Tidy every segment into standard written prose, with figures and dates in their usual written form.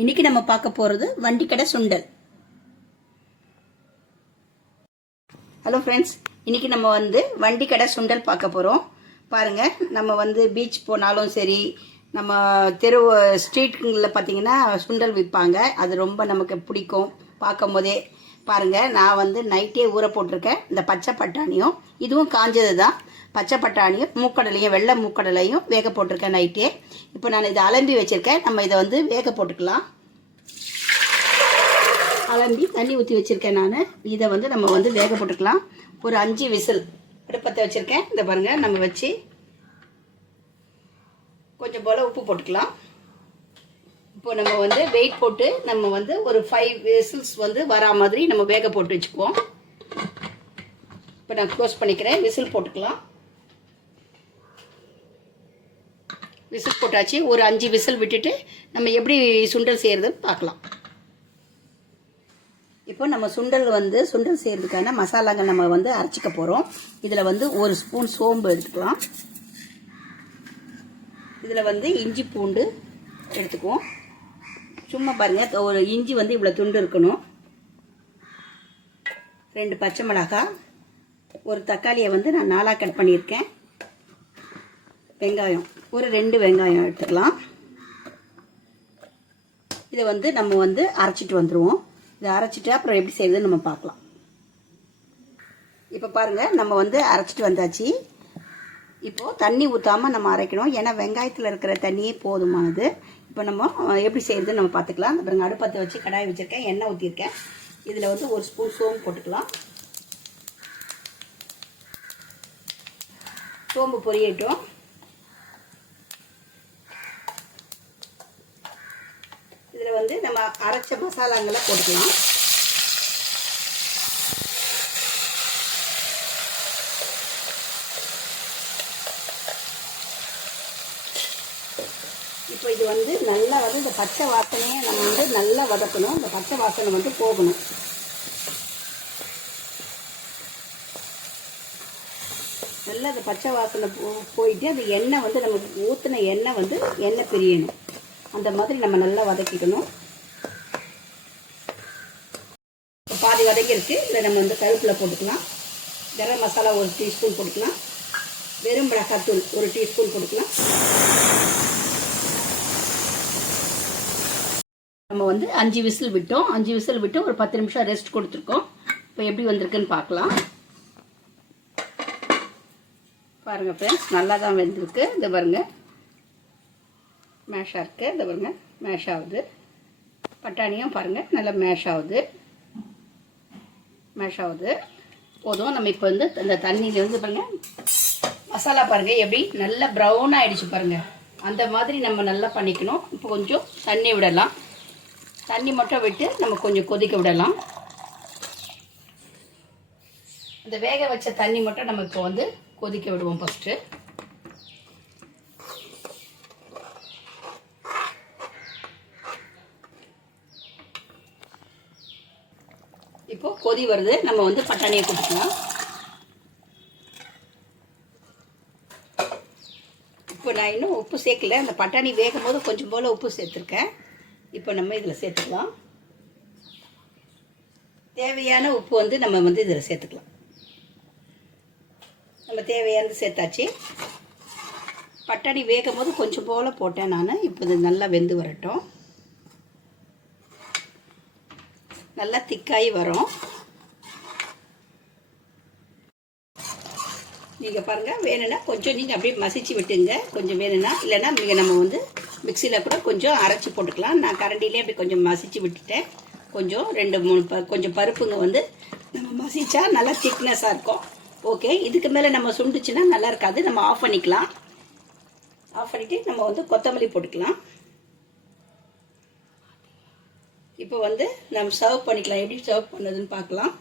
இன்னைக்கு நம்ம பார்க்க போறது வண்டிக்கடை சுண்டல். ஹலோ ஃப்ரெண்ட்ஸ், இன்னைக்கு நம்ம வண்டிக்கடை சுண்டல் பார்க்க போறோம். பாருங்க, நம்ம பீச் போனாலும் சரி, நம்ம தெரு ஸ்ட்ரீட்டுங்களில் பார்த்தீங்கன்னா சுண்டல் விற்பாங்க. அது ரொம்ப நமக்கு பிடிக்கும் பார்க்கும் போதே. பாருங்க, நான் நைட்டே ஊற போட்டிருக்கேன். இந்த பச்சை பட்டாணியும் இதுவும் காஞ்சது தான். பச்சை பட்டாணியும் மூக்கடலையும் வெள்ளை மூக்கடலையும் வேக போட்டிருக்கேன் நைட்டே. இப்போ நான் இதை அலம்பி வச்சுருக்கேன். நம்ம இதை வேக போட்டுக்கலாம். அலம்பி தண்ணி ஊற்றி வச்சுருக்கேன் நான். இதை நம்ம வேக போட்டுக்கலாம். ஒரு 5 விசில் அடுப்பத்தை வச்சுருக்கேன். இந்த பாருங்கள், நம்ம வச்சு கொஞ்சம் போல் உப்பு போட்டுக்கலாம். இப்போ நம்ம வெயிட் போட்டு நம்ம ஒரு 5 விசில்ஸ் வரா மாதிரி நம்ம வேக போட்டு வச்சுக்குவோம். இப்போ நான் க்ளோஸ் பண்ணிக்கிறேன். விசில் போட்டுக்கலாம். விசில் போட்டாச்சு. ஒரு 5 விசில் விட்டுட்டு நம்ம எப்படி சுண்டல் செய்கிறதுன்னு பார்க்கலாம். இப்போ நம்ம சுண்டல் செய்கிறதுக்கான மசாலாங்க நம்ம அரைச்சிக்க போகிறோம். இதில் ஒரு ஸ்பூன் சோம்பு எடுத்துக்கலாம். இதில் இஞ்சி பூண்டு எடுத்துக்குவோம். சும்மா பாருங்கள், ஒரு இஞ்சி இவ்வளோ துண்டு இருக்கணும். 2 பச்சை மிளகாய், ஒரு தக்காளியை நான் 4ஆக கட் பண்ணியிருக்கேன். வெங்காயம், ஒரு 2 வெங்காயம் எடுத்துக்கலாம். இதை நம்ம அரைச்சிட்டு வந்துடுவோம். இதை அரைச்சிட்டு அப்புறம் எப்படி செய்யுதுன்னு நம்ம பார்க்கலாம். இப்போ பாருங்கள், நம்ம அரைச்சிட்டு வந்தாச்சு. இப்போது தண்ணி ஊற்றாமல் நம்ம அரைக்கணும். ஏன்னா வெங்காயத்தில் இருக்கிற தண்ணியே போதுமானது. இப்போ நம்ம எப்படி செய்யுதுன்னு நம்ம பார்த்துக்கலாம். அப்புறம் அடுப்பத்தை வச்சு கடாய் வச்சுருக்கேன். எண்ணெய் ஊற்றிருக்கேன். இதில் ஒரு ஸ்பூன் சோம்பு போட்டுக்கலாம். சோம்பு பொரியட்டும். இதில் நம்ம அரைச்ச மசாலாங்களை போட்டுக்கலாம். இப்போ இது நல்லா இந்த பச்சை வாசனையை நம்ம நல்லா வதக்கணும். இந்த பச்சை வாசனை போகணும். நல்லா அந்த பச்சை வாசனை போயிட்டு அந்த எண்ணெய் நமக்கு ஊற்றின எண்ணெய் எண்ணெய் பிரியணும். அந்த மாதிரி நம்ம நல்லா வதக்கிக்கணும். இப்போ பாதி வதக்கிருக்கு. இதில் நம்ம கருவேப்பிலை போட்டுக்கலாம். கரம் மசாலா 1 டீஸ்பூன் போட்டுக்கலாம். வெறும் மிளகாத்தூள் 1 டீஸ்பூன் போட்டுக்கலாம். நம்ம 5 விசில் விட்டோம். 5 விசில் விட்டு ஒரு 10 நிமிஷம் ரெஸ்ட் கொடுத்துருக்கோம். இப்போ எப்படி வந்திருக்குன்னு பார்க்கலாம். பாருங்கள் ஃப்ரெண்ட்ஸ், நல்லா தான் வெந்திருக்கு. இதை பாருங்கள், மேஷாக இருக்குது. இதை பாருங்கள், மேஷ் ஆகுது. பட்டாணியும் பாருங்கள், நல்லா மேஷ் ஆகுது. போதும். நம்ம இப்போ அந்த தண்ணியில் பாருங்கள், மசாலா பாருங்கள் எப்படி நல்லா ப்ரௌன் ஆகிடுச்சு பாருங்கள். அந்த மாதிரி நம்ம நல்லா பண்ணிக்கணும். இப்போ கொஞ்சம் தண்ணி விடலாம். தண்ணி மட்டும் விட்டு நம்ம கொஞ்சம் கொதிக்க விடலாம். அந்த வேக வச்ச தண்ணி மட்டும் நம்ம இப்போ கொதிக்க விடுவோம் ஃபஸ்ட்டு. இப்போ கொதி வருது. நம்ம பட்டாணியை கொட்டிக்கலாம். இப்போ நான் இன்னும் உப்பு சேர்க்கல. அந்த பட்டாணி வேகும் போது கொஞ்சம் போல் உப்பு சேர்த்துருக்கேன். இப்போ நம்ம இதில் சேர்த்துக்கலாம். தேவையான உப்பு நம்ம இதில் சேர்த்துக்கலாம். நம்ம தேவையானது சேர்த்தாச்சு. பட்டாணி வேகும் போது கொஞ்சம் போல் போட்டேன் நான். இப்போ இது நல்லா வெந்து வரட்டும். நல்லா திக்காகி வரும். நீங்கள் பாருங்கள், வேணும்னா கொஞ்சம் நீங்கள் அப்படியே மசிச்சு விட்டுங்க. கொஞ்சம் வேணும்னா, இல்லைன்னா நம்ம மிக்சியில் கூட கொஞ்சம் அரைச்சி போட்டுக்கலாம். நான் கரண்டிலே அப்படி கொஞ்சம் மசிச்சு விட்டுட்டேன். கொஞ்சம் 2-3 கொஞ்சம் பருப்புங்க நம்ம மசிச்சா நல்லா திக்னஸாக இருக்கும். ஓகே, இதுக்கு மேலே நம்ம சுண்டுச்சுன்னா நல்லா இருக்காது. நம்ம ஆஃப் பண்ணிக்கலாம். ஆஃப் பண்ணிவிட்டு நம்ம கொத்தமல்லி போட்டுக்கலாம். இப்போ நம்ம சர்வ் பண்ணிக்கலாம். எப்படி சர்வ் பண்ணதுன்னு பார்க்கலாம்.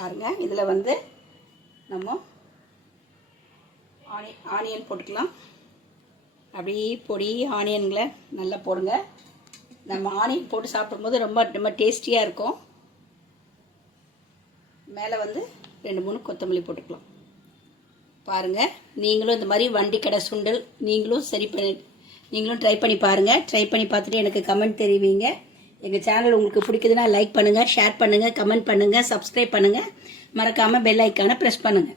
பாருங்கள், இதில் நம்ம ஆனியன் போட்டுக்கலாம். அப்படியே பொடி ஆனியன்களை நல்லா போடுங்க. நம்ம ஆனியன் போட்டு சாப்பிடும்போது ரொம்ப ரொம்ப டேஸ்டியாக இருக்கும். மேலே வந்து 2-3 கொத்தமல்லி போட்டுக்கலாம். பாருங்கள், நீங்களும் இந்த மாதிரி வண்டி கடை சுண்டல் நீங்களும் ட்ரை பண்ணி பாருங்கள். ட்ரை பண்ணி பார்த்துட்டு எனக்கு கமெண்ட் தெரிவிங்க. எங்கள் சேனல் உங்களுக்கு பிடிக்குதுன்னா லைக் பண்ணுங்கள், ஷேர் பண்ணுங்கள், கமெண்ட் பண்ணுங்கள், சப்ஸ்கிரைப் பண்ணுங்கள். மறக்காமல் பெல் ஐக்கானை ப்ரெஸ் பண்ணுங்கள்.